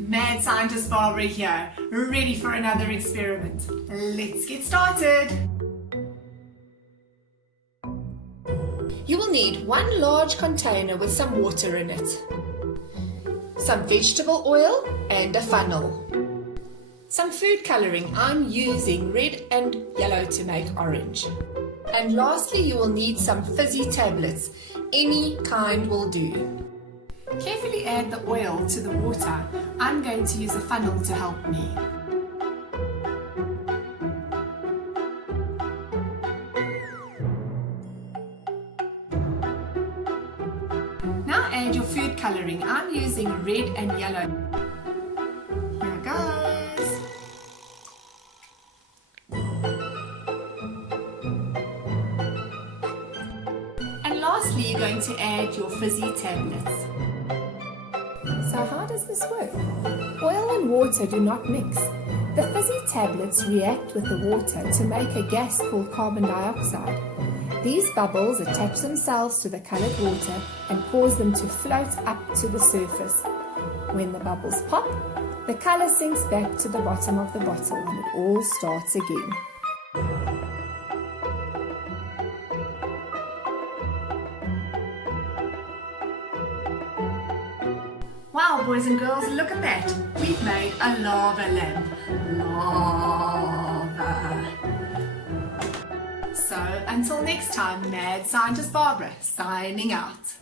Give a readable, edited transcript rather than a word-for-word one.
Mad Scientist Barbara here, ready for another experiment. Let's get started. You will need one large container with some water in it, some vegetable oil and a funnel, some food colouring. I'm using red and yellow to make orange. And lastly, you will need some fizzy tablets. Any kind will do. Carefully add the oil to the water. I'm going to use a funnel to help me. Now add your food colouring. I'm using red and yellow. Here goes. And lastly, you're going to add your fizzy tablets. So how does this work? Oil and water do not mix. The fizzy tablets react with the water to make a gas called carbon dioxide. These bubbles attach themselves to the coloured water and cause them to float up to the surface. When the bubbles pop, the colour sinks back to the bottom of the bottle and it all starts again. Wow, boys and girls, look at that. We've made a lava lamp. Lava. So, until next time, Mad Scientist Barbara signing out.